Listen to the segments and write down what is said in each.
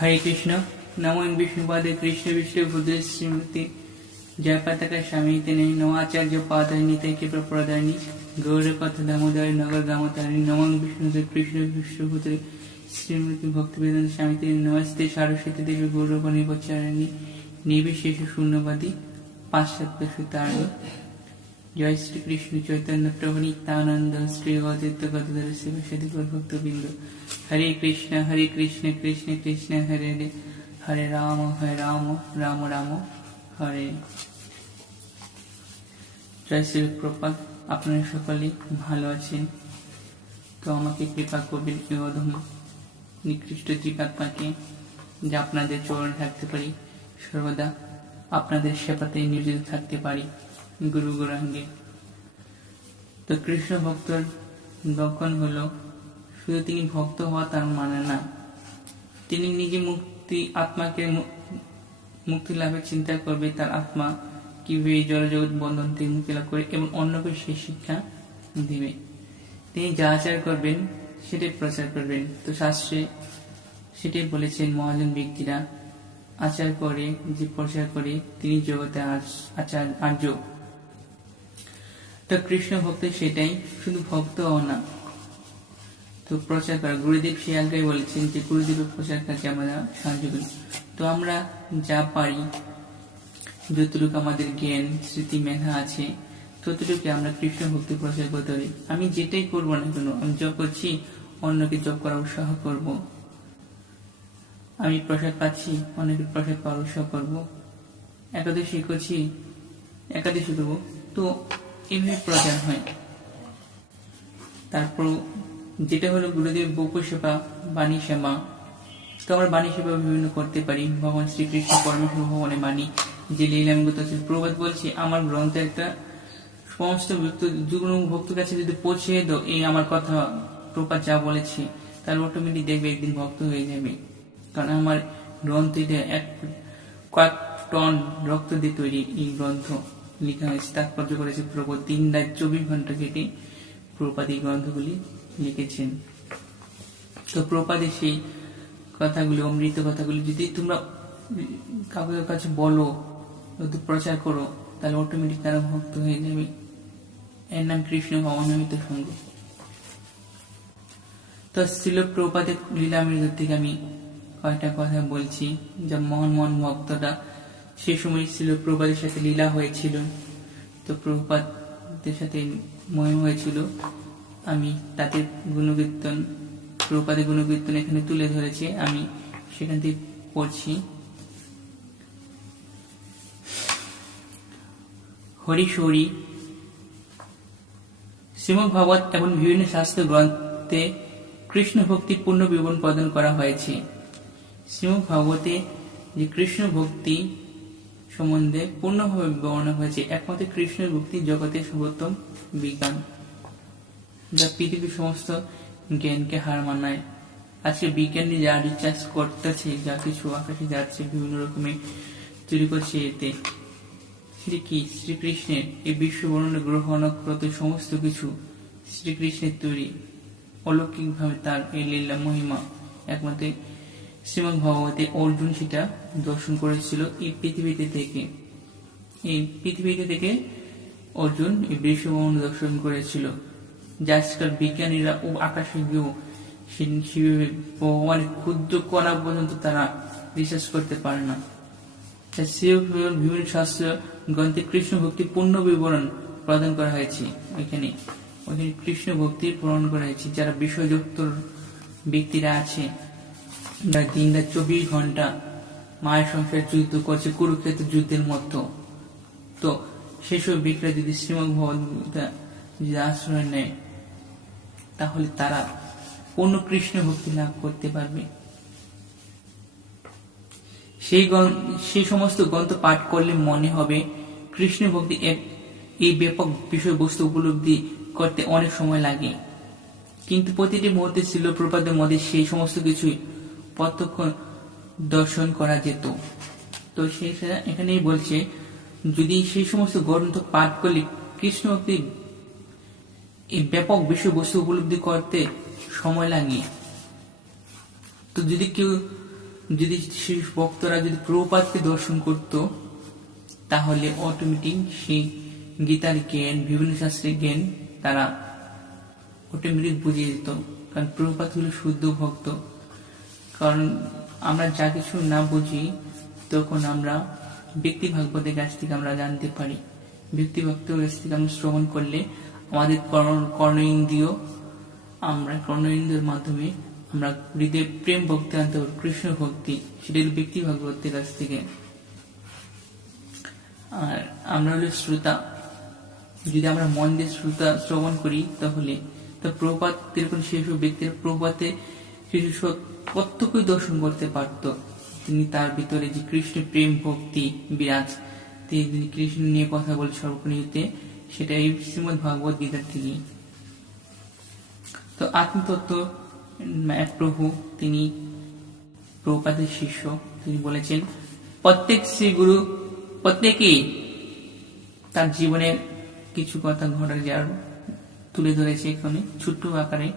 हरे कृष्ण। नमो विष्णुपादे कृष्ण विष्णु बुद्धे श्रीमती जय पताका स्वामी तेने नवाचार्य पादानी के प्रदानी गौर पथ दामोदर नगर गामतारिणी नमो विष्णु कृष्ण विष्णु बुद्धे श्रीमती भक्ति वेदांत स्वामी तेने नमस्ते सारस्वती देवी गौरवणी प्रचारिणी निर्विशेष शून्यवादी पाश्चात्य सुतारिणी जय श्री कृष्ण चैतन्य प्रभु नित्यानंद श्री अद्वैत गदाधर शिवसदि भक्त बिंदु। हरे कृष्ण कृष्ण कृष्ण हरे हरे हरे राम राम राम हरे। जय श्री प्रपात। আপনারা সকলে ভালো আছেন তো আমাকে কৃপা করবেন এই অধম নিকৃষ্ট জীবাত্মাকে যে আপনাদের চরণে থাকতে পারি সর্বদা আপনাদের সেবাতে নিয়োজিত থাকতে পারি গুরু গৌরাঙ্গে। তো কৃষ্ণ ভক্তর লক্ষণ হলো শুধু তিনি ভক্ত হওয়া তার মানে না, তিনি নিজে আত্মাকে মুক্তি লাভের চিন্তা করবে, তার আত্মা কিভাবে এই জড়জগৎ বন্ধন থেকে মুক্তি লাভ করে এবং অন্যকে সেই শিক্ষা দিবে। তিনি যা আচার করবেন সেটাই প্রচার করবেন। তো শাস্ত্রে সেটাই বলেছেন মহাজন ব্যক্তিরা আচার করে যে প্রচার করে তিনি জগতে আর্য। তো কৃষ্ণ ভক্ত সেটাই, শুধু ভক্ত না তো প্রচার করা। গুরুদেব সে আগে বলেছেন যে গুরুদেবের প্রচার কাজে আমরা সাহায্য করি। তো আমরা যা পারি যতটুকু আমাদের জ্ঞান স্মৃতি মেধা আছে ততটুকু আমরা কৃষ্ণ ভক্তি প্রচার করতে পারি। আমি যেটাই করবো না কেন, আমি জপ করছি অন্যকে জপ করা উৎসাহ করব, আমি প্রসাদ পাচ্ছি অন্যকে প্রসাদ পাওয়ার উৎসাহ করব, একাদশী করছি একাদশী করবো। তো এইভাবে প্রচার হয়। তারপর যেটা হলো গুরুদেব বৌপ সেবা বাণী সেবা। তো আমরা বাণী সেবা বিভিন্ন করতে পারি। ভগবান শ্রীকৃষ্ণ পরমেশ্বর ভগবানের বাণী যে লীলামগত আছে। প্রবাদ বলছি আমার গ্রন্থ একটা সমস্ত ভক্ত কাছে যদি পৌঁছে দো এই আমার কথা প্রপাত যা বলেছি তাহলে অটোমেটিক দেখবে একদিন ভক্ত হয়ে যাবে। কারণ আমার গ্রন্থ এটা কয়েক টন রক্ত দিয়ে তৈরি এই গ্রন্থ লেখা হয়েছে, তাৎপর্য করেছে প্রভু 3 রাত 24 ঘন্টা কেটে প্রপাত এই গ্রন্থগুলি লিখেছেন। তো প্রপাদের সেই কথাগুলি অমৃত কথাগুলি যদি তোমরা কাউকে কাছে বলো যদি প্রচার করো তাহলে অটোমেটিক তারা ভক্ত হয়ে যাবে। এর নাম কৃষ্ণ ভবনামিত সঙ্গ। তো শিল প্রপাতের লীলামৃত থেকে আমি কয়েকটা কথা বলছি। যা মহান ভক্তরা সে সময় শিল প্রপাতের সাথে লীলা হয়েছিল, তো প্রপাতের সাথে মহিমা হয়েছিল। আমি তাদের গুণকীর্তন প্রপাতের গুণকীর্তন এখানে তুলে ধরেছি, আমি সেখান থেকে পড়ছি। হরি শৌরি শ্রীমদ্ ভাগবত এবং বিভিন্ন শাস্ত্র গ্রন্থে কৃষ্ণ ভক্তি পূর্ণ বিবরণ প্রদান করা হয়েছে। শ্রীমদ্ ভাগবতে যে কৃষ্ণ ভক্তি সম্বন্ধে পূর্ণভাবে বর্ণনা হয়েছে। একমাত্র কৃষ্ণ ভক্তি জগতের সর্বোত্তম বিজ্ঞান, যা পৃথিবীর সমস্ত জ্ঞানকে হার মানায়। আজকে বিজ্ঞানী যা রিসার্চ করতেছে, যা কিছু আকাশে যাচ্ছে বিভিন্ন রকমের তৈরি করছে, এতে শ্রীকৃষ্ণের এই বিশ্ব বর্ণনা গ্রহ নক্ষত্র সমস্ত কিছু শ্রীকৃষ্ণের তৈরি। অলৌকিক ভাবে তার এই লীলা মহিমা একমাত্র শ্রীমদ্ ভাগবতে অর্জুন সেটা দর্শন করেছিল। এই পৃথিবীতে থেকে অর্জুন এই বিশ্ব বর্ণনা দর্শন করেছিল। যা আজকাল বিজ্ঞানীরা ও আকাশে গিয়েও ভগবানের ক্ষুদ্র কণা পর্যন্ত তারা রিসার্চ করতে পারে না। বিভিন্ন শাস্ত্র গ্রন্থে কৃষ্ণ ভক্তি পূর্ণ বিবরণ প্রদান করা হয়েছে। ওইখানে কৃষ্ণ ভক্তির প্রদান করা হয়েছে। যারা বিষযুক্ত ব্যক্তিরা আছে, যারা 3 রাত 24 ঘন্টা মায়ের সংসারে যুদ্ধ করছে কুরুক্ষেত্র যুদ্ধের মতো, তো সেসব ব্যক্তিরা যদি শ্রীমদ্ ভগবত যদি আশ্রয় নেয় তাহলে তারা পূর্ণ কৃষ্ণ ভক্তি লাভ করতে পারবে। সেই সমস্ত গ্রন্থ পাঠ করলে মনে হবে কৃষ্ণ ভক্তি এই ব্যাপক বিষয়বস্তু উপলব্ধি করতে অনেক সময় লাগে, কিন্তু প্রতিটি মুহূর্তে ছিল প্রপাতের মধ্যে সেই সমস্ত কিছুই প্রত্যক্ষ দর্শন করা যেত। তো এখানেই বলছে যদি সেই সমস্ত গ্রন্থ পাঠ করলে কৃষ্ণ ভক্তি এই ব্যাপক বিষয়বস্তু উপলব্ধি করতে সময় লাগে। তো যদি কেউ যদি সেই ভক্তরা যদি প্রভুপাদকে দর্শন করত, তাহলে অটোমেটিক সেই গীতার জ্ঞান, বিভিন্ন শাস্ত্রের জ্ঞান তারা অটোমেটিক বুঝিয়ে দিত। কারণ প্রভুপাদ হলো শুদ্ধ ভক্ত। কারণ আমরা যা কিছু না বুঝি তখন আমরা ব্যক্তি ভাগবতের কাছ থেকে আমরা জানতে পারি। ব্যক্তি ভক্তের কাছ থেকে আমরা শ্রবণ করলে আমাদের কর্ণেন্দ্রিয়ের মাধ্যমে আমরা হৃদয়ে প্রেম ভক্তি আনতে পারি, কৃষ্ণ ভক্তি, সেটা হলো ব্যক্তি ভাগবতের কাছ থেকে। আর আমরা হলো শ্রোতা। যদি আমরা মন দিয়ে শ্রবণ করি তাহলে প্রভুপাদ এরকম সেসব ব্যক্তিরা প্রভুপাতে কিছু প্রত্যক্ষই দর্শন করতে পারত। তিনি তার ভিতরে যে কৃষ্ণের প্রেম ভক্তি বিরাজ, তিনি কৃষ্ণ নিয়ে কথা বলে সর্বপ্রণীতে, সেটা এই শ্রীমদ ভাগবত গীতার থেকে। তো আত্মতত্ত্ব এক প্রভু, তিনি প্রভুপাদের শিষ্য, তিনি বলেছেন প্রত্যেক শ্রী গুরু প্রত্যেকেই তার জীবনের কিছু কথা ঘটা যার তুলে ধরেছে এখানে ছোট্ট আকারে।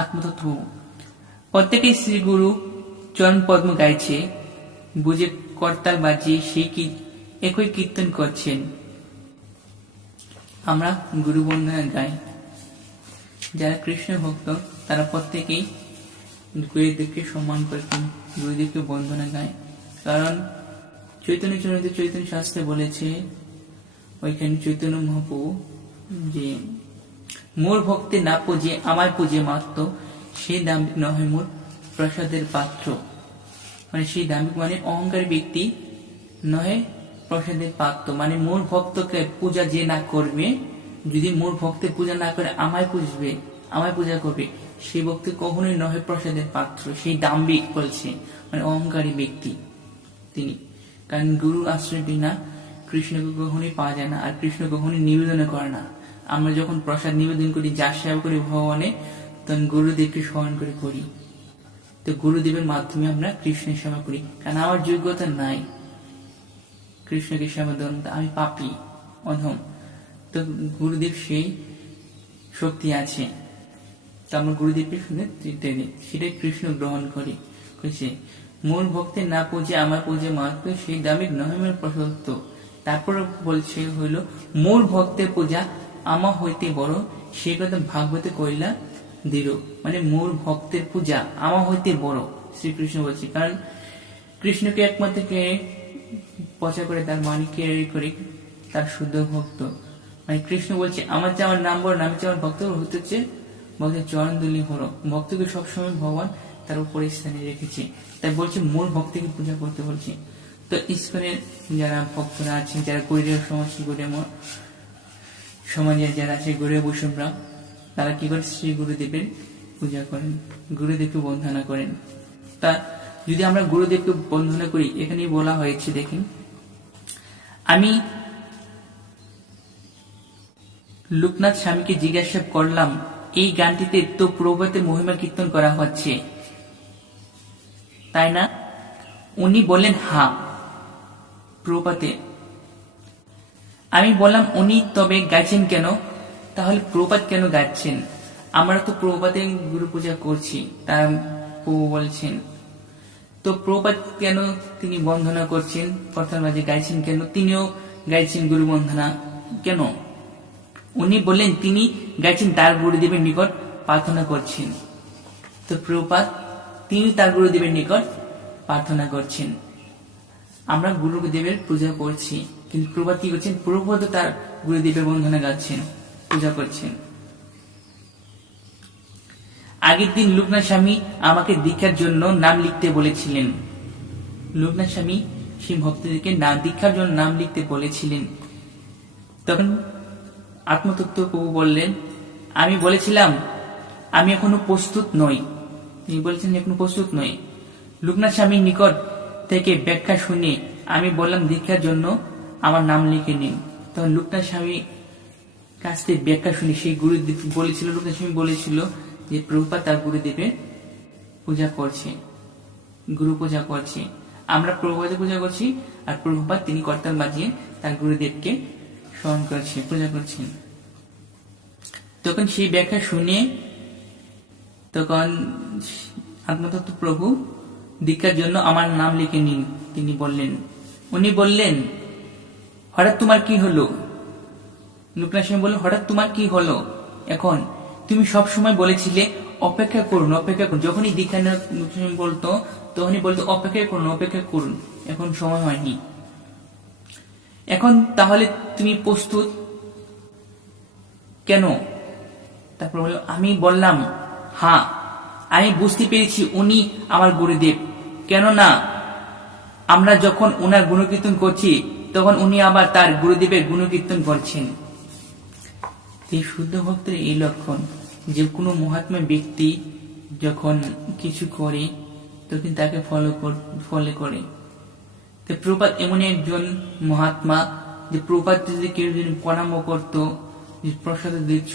আত্মতত্ত্ব প্রত্যেকেই শ্রী গুরু চরণ পদ্ম গাইছে, বুঝে করতাল বাজিয়ে সেই একই কীর্তন করছেন। আমরা গুরু বন্দনা গাই। যারা কৃষ্ণ ভক্ত তারা প্রত্যেকেই গুরুদেবকে সম্মান করতেন, গুরুদেবকে বন্দনা গায়। কারণ চৈতন্য চরিত্র চৈতন্য শাস্ত্রে বলেছে, ওইখানে চৈতন্য মহাপ্রভু যে মোর ভক্তে না পুজে আমায় পুজে মাত্র, সেই দাম্ভিক নহে মোর প্রসাদের পাত্র। মানে সেই দাম্ভিক মানে অহংকারী ব্যক্তি নহে প্রসাদের পাত্র, মানে মোর ভক্তকে পূজা যে না করবে, যদি মোর ভক্তের পূজা না করে আমায় পুজবে, আমায় পূজা করবে, সেই ভক্তি কখনোই নহে প্রসাদের পাত্র। সেই দাম্ভিক বলছে, মানে অহংকারী ব্যক্তি তিনি। কারণ গুরু আশ্রয় বিনা কৃষ্ণকে কখনোই পাওয়া যায় না, আর কৃষ্ণ কখনোই নিবেদন করে না। আমরা যখন প্রসাদ নিবেদন করি, যার সেবা করি ভগবানে, তখন গুরুদেবকে স্মরণ করে করি। তো গুরুদেবের মাধ্যমে আমরা কৃষ্ণের সেবা করি। কারণ আমার যোগ্যতা নাই কৃষ্ণকে সেবা দেওয়ার, আমি পাপী অধম। তো গুরুদেব সেই শক্তি আছে, তো আমরা গুরুদেবকে শুনে সেটাই কৃষ্ণ গ্রহণ করি। মোর ভক্তের না পুজে আমার পুজে মাত্র, সেই দামিক নহে মোর প্রশস্ত। তারপর বলছে হইল মোর ভক্তের পূজা আমা হইতে বড়, সেই কথা ভাগবতে কইলা দৃঢ়। মানে মোর ভক্তের পূজা আমা হইতে বড়, শ্রীকৃষ্ণ বলছে। কারণ কৃষ্ণকে একমাত্র কে প্রচার করে, তার মানিকে করে তার শুদ্ধ ভক্ত। মানে কৃষ্ণ বলছে আমার যে আমার নাম বড়, নামে যে আমার ভক্ত হতে হচ্ছে ভক্তের চরণ দুলি বড়। ভক্তকে সবসময় ভগবান তার উপরে স্থানে রেখেছে, তাই বলছে মোর ভক্তিকে পূজা করতে বলছে। তো ইস্কনের যারা ভক্তরা আছেন, যারা গৌড়ীয় সমাজে যারা আছে, গৌড়ীয় বৈষ্ণবরা, তারা কি করে শ্রী গুরুদেবের পূজা করেন, গুরুদেবকে বন্দনা করেন। তা যদি আমরা গুরুদেবকে বন্দনা করি, এখানে বলা হয়েছে দেখেন, আমি লোকনাথ স্বামীকে জিজ্ঞাসা করলাম এই গানটিতে তো প্রভুপাদের মহিমা কীর্তন করা হচ্ছে তাই না? উনি বললেন হ্যাঁ প্রভুপাতে। আমি বললাম উনি তবে গাইছেন কেন? তাহলে প্রভুপাদ কেন গাচ্ছেন? আমরা তো প্রভুপাদের গুরু পূজা করছি, তারা প্রভু বলছেন। তো প্রভুপাদ কেন তিনি বন্দনা করছেন, করতাল বাজে গাইছেন কেন? তিনিও গাইছেন গুরু বন্দনা কেন? উনি বললেন তিনি গাইছেন তার গুরুদেবের নিকট প্রার্থনা করছেন। তো প্রভুপাদ তিনি তার গুরুদেবের নিকট প্রার্থনা করছেন। আমরা গুরুদেবের পূজা করছি, কিন্তু প্রভুপাদ কি করছেন? প্রভুপাদ তার গুরুদেবের বন্দনা গাচ্ছেন, পূজা করছেন। আগের দিন লোকনাথ স্বামী আমাকে দীক্ষার জন্য নাম লিখতে বলেছিলেন। লোকনাথ স্বামী সেই ভক্তদেরকে দীক্ষার জন্য নাম লিখতে বলেছিলেন। তখন আত্মতত্ত্ব প্রভু বললেন, আমি বলেছিলাম আমি এখনো প্রস্তুত নই। তিনি বলেছেন এখনো প্রস্তুত নই। লোকনাথ স্বামীর নিকট থেকে ব্যাখ্যা শুনে আমি বললাম দীক্ষার জন্য আমার নাম লিখে নিন। তখন লোকনাথ স্বামী কাছ থেকে ব্যাখ্যা শুনে সেই গুরুদেব বলেছিল, লোকনাথ স্বামী বলেছিল যে প্রভুপাদ তার গুরুদেবের পূজা করছে, গুরু পূজা করছে। আমরা প্রভুপাদের পূজা করছি, আর প্রভুপাদ তিনি করতাল বাজিয়ে তার গুরুদেবকে স্মরণ করছে, পূজা করছেন। তখন সেই ব্যাখ্যা শুনে তখন আত্মতত্ত্ব প্রভু দীক্ষার জন্য আমার নাম লিখে নিন। উনি বললেন, হঠাৎ তোমার কি হলো? লোকনাথ স্বামী বললেন, হঠাৎ তোমার কি হলো? এখন তুমি সব সময় বলেছিলে অপেক্ষা করুন, অপেক্ষা করুন। যখনই দীক্ষা বলতো তখনই বলতো অপেক্ষা করুন, অপেক্ষা করুন। এখন সময় হয়নি। এখন তাহলে তুমি প্রস্তুত কেন? তারপর বলল, আমি বললাম, হ্যাঁ, আমি বুঝতে পেরেছি উনি আমার গুরুদেব। কেননা আমরা যখন ওনার গুণকীর্তন করছি তখন উনি আবার তার গুরুদেবের গুণকীর্তন করছেন। এই শুদ্ধ ভক্তের এই লক্ষণ যে কোনো মহাত্মা ব্যক্তি যখন কিছু করে তখন তাকে ফলো করে। তো প্রভুপাদ এমন একজন মহাত্মা যে প্রভুপাদ যদি কেউ যদি পরামর্শ করতো, প্রসাদ দিচ্ছ,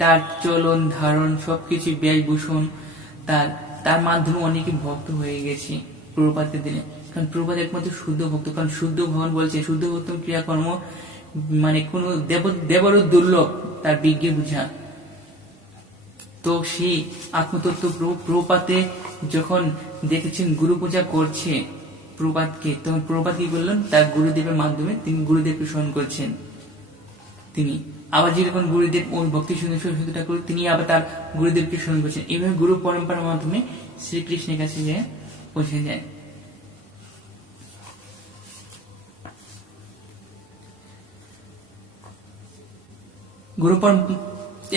তার চলন ধারণ সবকিছু ব্যয়ভূষণ তার মাধ্যমে অনেকে ভক্ত হয়ে গেছে প্রভুপাদকে দিলে। কারণ প্রভুপাদ একমাত্র শুদ্ধ ভক্ত। কারণ শুদ্ধ ভগবান বলছে শুদ্ধ ভক্ত ক্রিয়াকর্ম মানে কোন দেবরও দুর্লভ তার বিজ্ঞ বুঝা। তো সেই আত্মতত্ত্ব প্রভুপাতে যখন দেখেছেন গুরু পূজা করছে প্রভুপাদকে, তখন প্রভুপাদ কি বললেন, তার গুরুদেবের মাধ্যমে তিনি গুরুদেবকে স্মরণ করছেন। তিনি আবার যেরকম গুরুদেব ওই ভক্তি সুন্দর সরস্বতী ঠাকুর তিনি আবার তার গুরুদেবকে স্মরণ করছেন। এইভাবে গুরু পরম্পরার মাধ্যমে শ্রীকৃষ্ণের কাছে পৌঁছে যায়।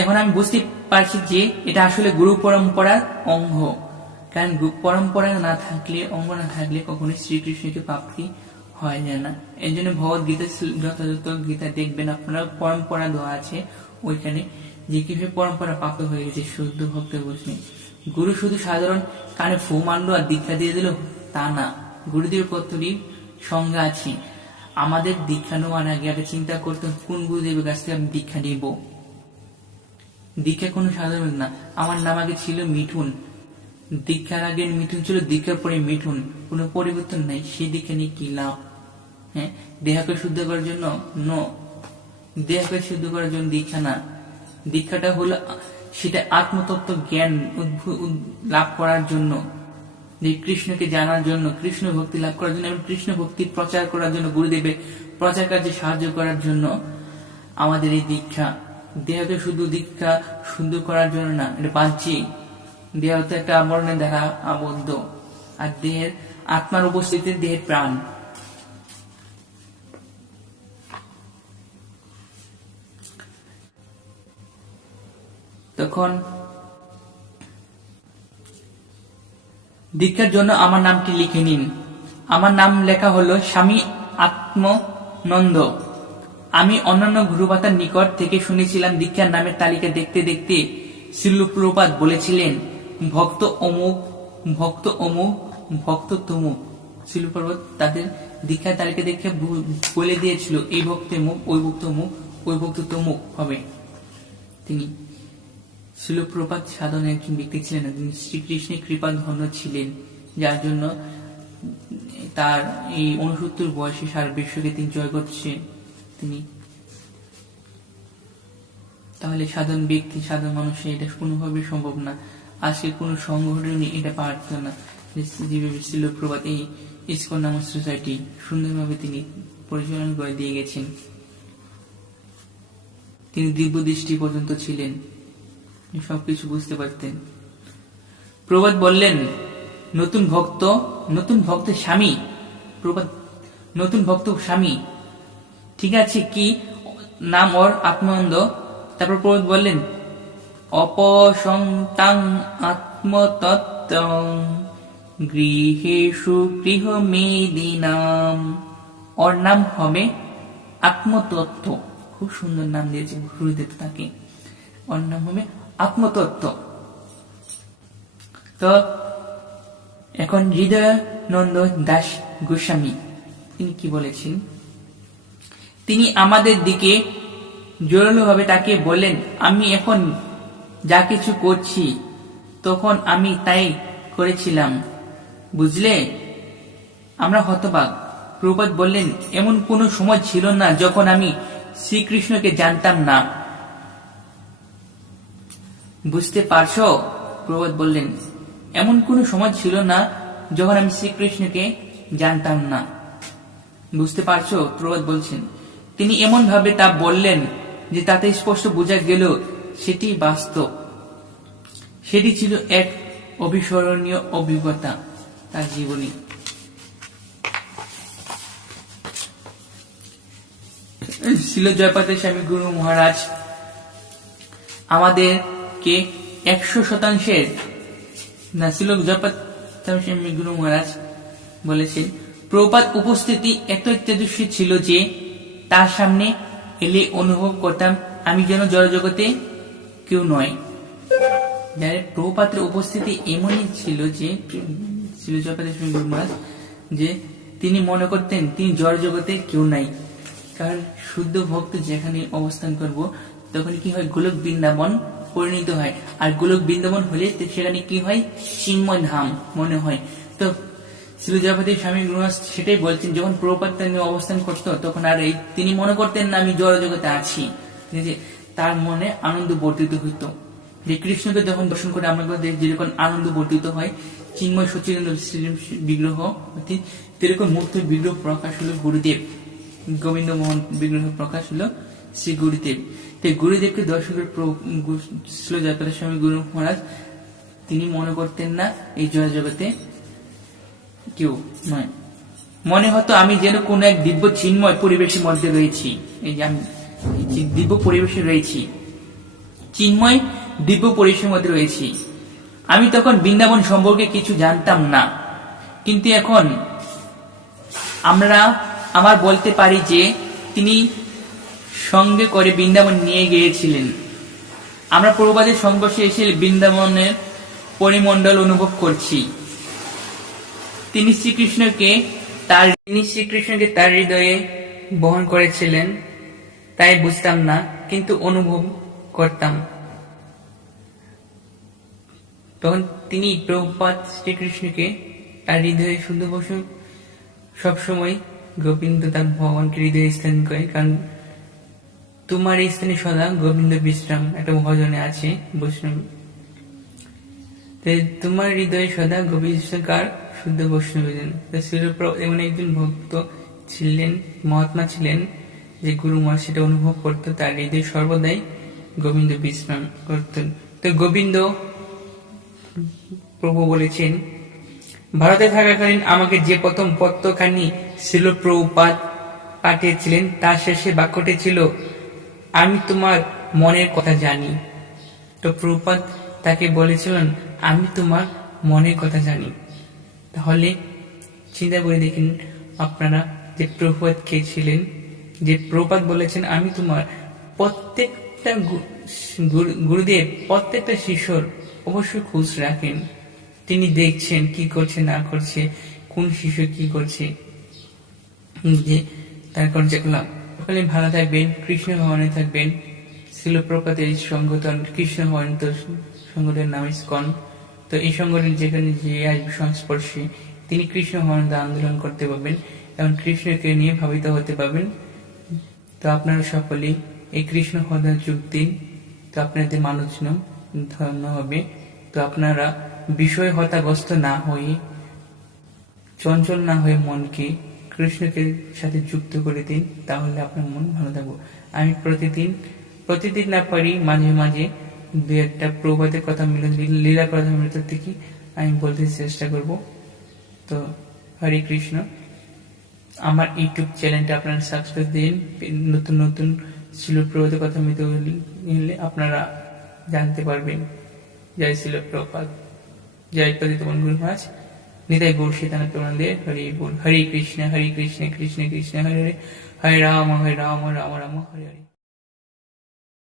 এখন আমি বুঝতে পারছি যে এটা আসলে গুরু পরম্পরার অঙ্গ। কারণ পরম্পরা না থাকলে, অঙ্গ না থাকলে কখনোই শ্রীকৃষ্ণকে প্রাপ্তি হয় যায় না। এই জন্য ভগবদ্গীতা যথাযথ গীতা দেখবেন আপনারা পরম্পরা দেওয়া আছে ওইখানে, যে কিভাবে পরম্পরা প্রাপ্ত হয়ে গেছে শুদ্ধ ভক্তের বসে। গুরু শুধু সাধারণ কানে ফু মারলো আর দীক্ষা দিয়ে দিল তা না। গুরুদেবের কতটি সংজ্ঞা আছে। আমাদের দীক্ষা নেওয়ার আগে আগে চিন্তা করতে কোন গুরুদেবের কাছ থেকে আমি দীক্ষা নেব। দীক্ষা কোনো সাধারণ না। আমার নাম আগে ছিল মিঠুন, দীক্ষার আগে মিঠুন ছিল, দীক্ষার পরে মিঠুন, কোনো পরিবর্তন নাই। সেই দীক্ষা নিয়ে কি লাভ? হ্যাঁ, দেহকে শুদ্ধ করার জন্য দেহকে শুদ্ধ করার জন্য দীক্ষা না। দীক্ষাটা হলো সেটা আত্মতত্ত্ব জ্ঞান লাভ করার জন্য, যে কৃষ্ণকে জানার জন্য, কৃষ্ণ ভক্তি লাভ করার জন্য এবং কৃষ্ণ ভক্তি প্রচার করার জন্য, গুরুদেবের প্রচার কার্যে সাহায্য করার জন্য আমাদের এই দীক্ষা। দেহকে শুধু দীক্ষা শুদ্ধ করার জন্য না, এটা বাহ্যিক। দেহ তো একটা আবরণের দ্বারা আবদ্ধ, আর দেহের আত্মার উপস্থিতিতে দেহের প্রাণ। তখন দীক্ষার জন্য আমার নামটি লিখে নিন। আমার নাম লেখা হলো স্বামী আত্মনন্দ। আমি অন্যান্য গুরুপাতার নিকট থেকে শুনেছিলাম দীক্ষার নামের তালিকা দেখতে দেখতে শ্রীল প্রভুপাদ বলেছিলেন ভক্ত অমুক, ভক্ত অমুক, ভক্ত তমুক। শ্রীল প্রভুপাদ তাদের দীক্ষার তালিকা দেখে বলে দিয়েছিল এই ভক্ত মুখ, ওই ভক্ত মুখ, ওই ভক্ত তমুক হবে। তিনি শ্রীল প্রভুপাদ সাধারণ একজন ব্যক্তি ছিলেন না, তিনি শ্রীকৃষ্ণের কৃপা ধন্য ছিলেন, যার জন্য তার এই 69 বয়সে সারা বিশ্বকে তিনি জয় করছেন। তিনি তাহলে সাধারণ ব্যক্তি, সাধারণ মানুষের এটা কোনোভাবে সম্ভব না। আজকে কোন সংগঠনই এটা পারত না যেভাবে শ্রীল প্রভুপাদ এই ইসকন নাম সোসাইটি সুন্দরভাবে তিনি পরিচালনা করে দিয়ে গেছেন। তিনি দিব্য দৃষ্টি পর্যন্ত ছিলেন, সবকিছু বুঝতে পারতেন। প্রভুপাদ বললেন নতুন ভক্ত স্বামী। প্রভুপাদ নতুন ভক্ত স্বামী, ঠিক আছে, কি নাম ওর? আত্মানন্দ। তারপর প্রভুপাদ বললেন অপসংতাং আত্মতত্ত্বং গৃহেষু গৃহমেদিনাম। ওর নাম হবে আত্মতত্ত্ব। খুব সুন্দর নাম দিয়েছে গুরুদেব তাকে। ওর নাম হবে আত্মতত্ত্ব। তো এখন হৃদয়ানন্দ দাস গোস্বামী তিনি কি বলেছেন? তিনি আমাদের দিকে জোরালোভাবে তাকে বললেন, আমি এখন যা কিছু করছি তখন আমি তাই করেছিলাম, বুঝলে? আমরা হতবাক। প্রভুপাদ বললেন, এমন কোন সময় ছিল না যখন আমি শ্রীকৃষ্ণকে জানতাম না, বুঝতে পারছো? প্রভুপাদ বললেন, এমন কোন সময় ছিল না যখন আমি শ্রীকৃষ্ণকে জানতাম না। বুঝতে পারছো? প্রভুপাদ বলছেন, তিনি এমন ভাবে তা বললেন যে তাতে স্পষ্ট বোঝা গেল সেটি বাস্তব। সেটি ছিল এক অবিস্মরণীয় অভিজ্ঞতা তার জীবনে। শিল জয়পাতের স্বামী গুরু মহারাজ আমাদেরকে 100% না, শিল জয়পাত স্বামী গুরু মহারাজ বলেছেন, প্রভুপাদ উপস্থিতি এত তেজস্বী ছিল যে তার সামনে এলে অনুভব করতাম আমি যেন জড়জগতে কেউ নয়। প্রভুপাদের উপস্থিতি এমনই ছিল যে শিল জয়পাতের স্বামী গুরু মহারাজ যে তিনি মনে করতেন তিনি জড়জগতে কেউ নাই। কারণ শুদ্ধ ভক্ত যেখানে অবস্থান করব তখন কি হয়, গোলক বৃন্দাবন পরিণত হয়। আর গোলক বৃন্দাবন হলে সেখানে কি হয়, চিন্ময় ধাম মনে হয়। তো শিল জয়পাতের স্বামী গুরু মহারাজ সেটাই বলছেন, যখন প্রভুপাদ নিয়ে অবস্থান করতো তখন আর তিনি মনে করতেন না আমি জড় জগতে আছি। ঠিক আছে, তার মনে আনন্দ বর্ধিত হইতো। যে কৃষ্ণকে যখন দর্শন করে আমাদের যেরকম আনন্দ বর্ধিত হয়, চিন্ময় সচিদানন্দ বিগ্রহ তেরকম মূর্ত বিগ্রহ প্রকাশ হলো গুরুদেব, গোবিন্দ মোহন বিগ্রহ প্রকাশ হলো শ্রী গুরুদেব। গুরুদেবকে দর্শন করে শিল জয়পাতের স্বামী গুরু মহারাজ তিনি মনে করতেন না এই জয় জগতে কেউ নয়। মনে হতো আমি যেন কোন এক দিব্য চিন্ময় পরিবেশের মধ্যে রয়েছি। এই যে আমি দিব্য পরিবেশে রয়েছি, চিন্ময় দিব্য পরিবেশের মধ্যে রয়েছি। আমি তখন বৃন্দাবন সম্পর্কে কিছু জানতাম না, কিন্তু এখন আমার বলতে পারি যে তিনি সঙ্গে করে বৃন্দাবন নিয়ে গিয়েছিলেন। আমরা প্রভুপাদের সংস্পর্শে এসে বৃন্দাবনের পরিমণ্ডল অনুভব করছি। তিনি শ্রীকৃষ্ণকে তার হৃদয়ে বহন করেছিলেন, তাই বুঝতাম না, কিন্তু অনুভব করতাম। তখন তিনি প্রভুপাদ শ্রীকৃষ্ণকে তার হৃদয়ে শুদ্ধ বসে সবসময় গোবিন্দ তার ভগবানকে হৃদয়ে স্থান করে। কারণ তোমার এই স্থানে সদা গোবিন্দ বিশ্রাম, একটা ভজনে আছে বৈষ্ণব, তোমার হৃদয়ে সদা গোবিন্দকার শুদ্ধ বৈষ্ণব। এমন একজন ভক্ত ছিলেন, মহাত্মা ছিলেন যে গুরু মহারাজ সেটা অনুভব করতো, তার হৃদয় সর্বদাই গোবিন্দ বিশ্রাম করতেন। তো গোবিন্দ প্রভু বলেছেন, ভারতে থাকাকালীন আমাকে যে প্রথম পত্রখানি শিল প্রভুপাদ পাঠিয়েছিলেন তার শেষে বাক্যটি ছিল, আমি তোমার মনের কথা জানি। তো প্রভুপাদ তাকে বলেছিলেন, আমি তোমার মনের কথা জানি। তাহলে চিন্তা করে দেখেন আপনারা যে প্রভুপাদ কে ছিলেন, যে প্রভুপাদ বলেছেন আমি তোমার প্রত্যেকটা গুরুদেব প্রত্যেকটা শিষ্যর অবশ্যই খোঁজ রাখেন। তিনি দেখছেন কি করছে না করছে, কোন শিষ্য কি করছে, যে তার কার্যকলাপ। সকলে ভালো থাকবেন, কৃষ্ণ ভবনে থাকবেন। শিল প্রভুপাদের সংগঠন কৃষ্ণ ভবন, তো সংগঠনের নাম ইসকন। তো এই সংগঠন যেখানে যে আসবে সংস্পর্শে তিনি কৃষ্ণ ভবন আন্দোলন করতে পারবেন এবং কৃষ্ণকে নিয়ে ভাবিত হতে পারবেন। তো আপনারা সকলেই এই কৃষ্ণ ভবনে যোগ দিন। তো আপনাদের মানুষ ধন্য হবে। তো আপনারা বিষয় হতাগ্রস্ত না হয়ে, চঞ্চল না হয়ে মনকে কৃষ্ণকে সাথে যুক্ত করে দিন, তাহলে আপনার মন ভালো থাকবে। আমি প্রতিদিন না পারি মাঝে মাঝে দু একটা প্রভাতের কথা লীলা কথা মৃত থেকে আমি বলতে চেষ্টা করব। তো হরে কৃষ্ণ। আমার ইউটিউব চ্যানেলটা আপনারা সাবস্ক্রাইব দিন। নতুন নতুন শিল প্রভাতের কথা মৃত নিলে আপনারা জানতে পারবেন। জয় শিল প্রভুপাদ, জয় পতিত গুরু মহারাজ, নিতাই গৌর সীতানাথ প্রণামে হরি বল। হরে কৃষ্ণ কৃষ্ণ কৃষ্ণ হরে হরে, হরে রাম রাম রাম হরে হরে।